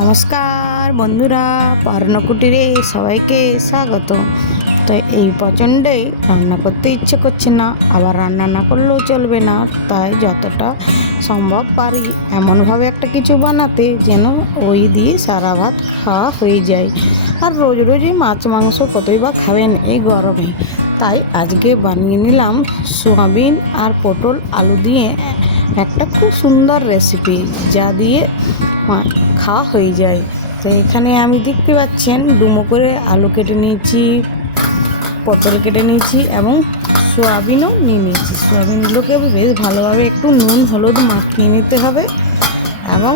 নমস্কার বন্ধুরা, পর্ণকুটিরে সবাইকে স্বাগত। তো এই প্রচণ্ডে রান্না করতে ইচ্ছে করছে না, আবার রান্না না করলেও চলবে না, তাই যতটা সম্ভব পারি এমনভাবে একটা কিছু বানাতে যেন ওই দিয়ে সারা ভাত খাওয়া হয়ে যায়। আর রোজ রোজই মাছ মাংস কতই বা খাবেন এই গরমে, তাই আজকে বানিয়ে নিলাম সোয়াবিন আর পটল আলু দিয়ে একটা খুব সুন্দর রেসিপি, যা দিয়ে খাওয়া হয়ে যায়। তো এখানে আমি দেখতে পাচ্ছেন ডুমো করে আলু কেটে নিয়েছি, পটল কেটে নিয়েছি এবং সোয়াবিনও নিয়ে নিয়েছি। সোয়াবিনগুলোকে বেশ ভালোভাবে একটু নুন হলুদ মাখিয়ে নিতে হবে এবং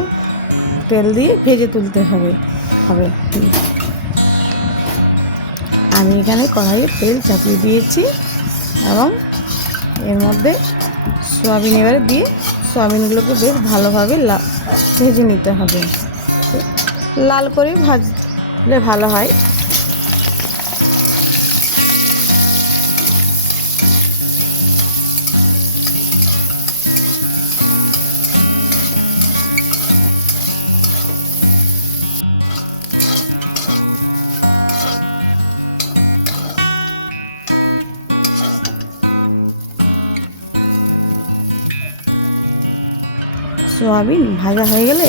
তেল দিয়ে ভেজে তুলতে হবে। আমি এখানে কড়াইয়ে তেল চাপিয়ে দিয়েছি এবং এর মধ্যে সোয়াবিন এবারে দিয়ে সোয়াবিনগুলোকে বেশ ভালোভাবে ভেজে নিতে হবে। লাল করে ভাজলে ভালো হয়। সোয়াবিন ভাজা হয়ে গেলে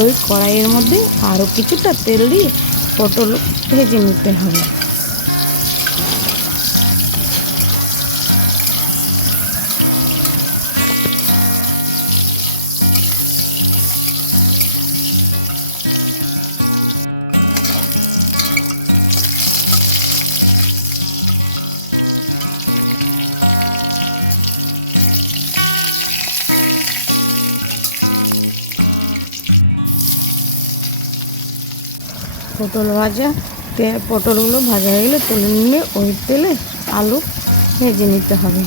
ওই কড়াইয়ের মধ্যে আরও কিছুটা তেল দিয়ে পটল ভেজে নিতে হবে। পটলগুলো ভাজা হয়ে গেলে তুলে নিলে ওই তেলে আলু ভেজে নিতে হবে।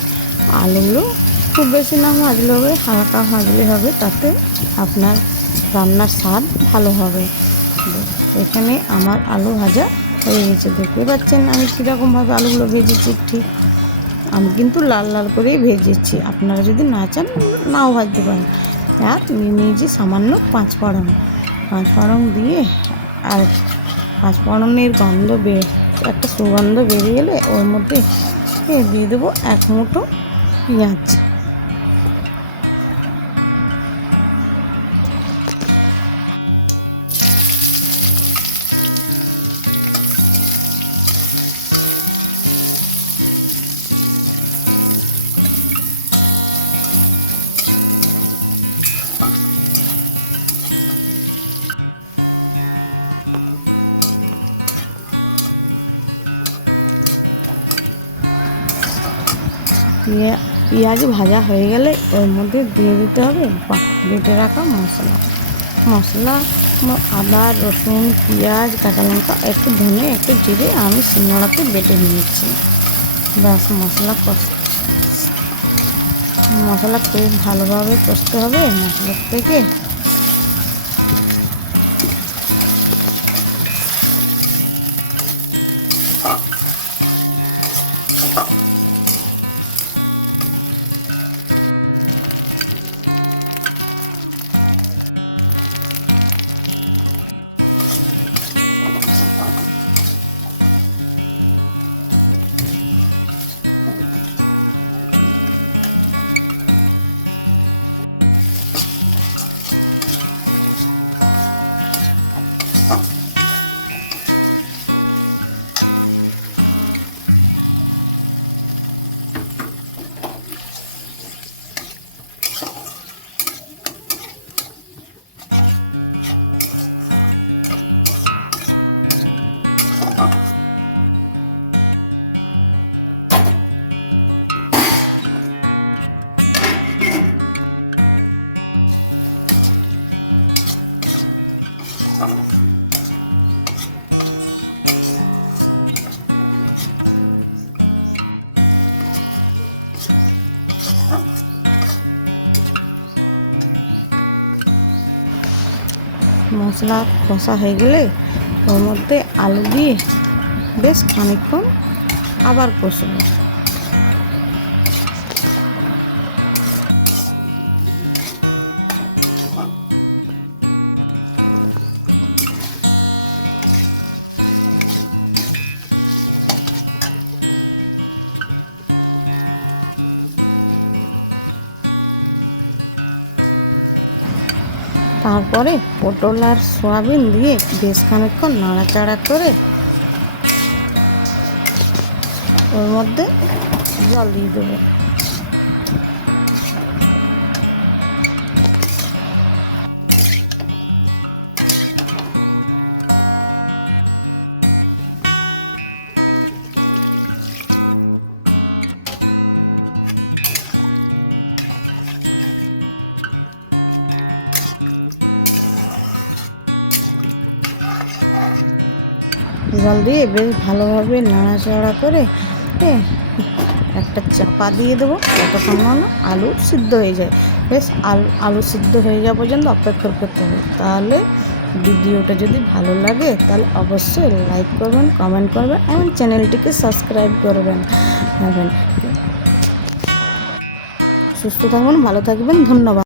আলুগুলো খুব বেশি না ভাজলে হবে, হালকা ভাজলে হবে, তাতে আপনার রান্নার স্বাদ ভালো হবে। এখানে আমার আলু ভাজা হয়ে গেছে, দেখতে পাচ্ছেন আমি কীরকমভাবে আলুগুলো ভেজেছি। ঠিক আমি কিন্তু লাল লাল করেই ভেজেছি, আপনারা যদি না চান নাও ভাজতে পারেন। আর নিয়ে নিয়েছি সামান্য পাঁচফোড়ন দিয়ে, আর পাঁচফোড়নের একটা সুগন্ধ বেরিয়ে গেলে ওর মধ্যে দিয়ে দেবো এক মুঠো পেঁয়াজ। পেঁয়াজ ভাজা হয়ে গেলে ওর মধ্যে দিয়ে দিতে হবে বেটে রাখা মশলা আদা রসুন পেঁয়াজ কাঁচা লঙ্কা একটু ধনে একটু জিরে আমি শিলনোড়াতে বেটে নিয়েছি। ব্যাস মশলা খুব ভালোভাবে কষতে হবে। মশলা থেকে মশলা কষা হয়ে গেলে ওর মধ্যে আলু দিয়ে বেশ খানিকক্ষণ আবার কষবো। তারপরে পটল আর সয়াবিন দিয়ে বেশ খানিকক্ষণ নাড়াচাড়া করে ওর মধ্যে জল দিয়ে দেবো। জল দিয়ে বেশ ভালোভাবে নাড়াচাড়া করে একটা চাপা দিয়ে দেবো যতক্ষণ না আলু সিদ্ধ হয়ে যায়। বেশ আলু সিদ্ধ হয়ে যাওয়া পর্যন্ত অপেক্ষা করতে হবে। তাহলে ভিডিওটা যদি ভালো লাগে তাহলে অবশ্যই লাইক করবেন, কমেন্ট করবেন এবং চ্যানেলটিকে সাবস্ক্রাইব করবেন। সুস্থ থাকবেন, ভালো থাকবেন, ধন্যবাদ।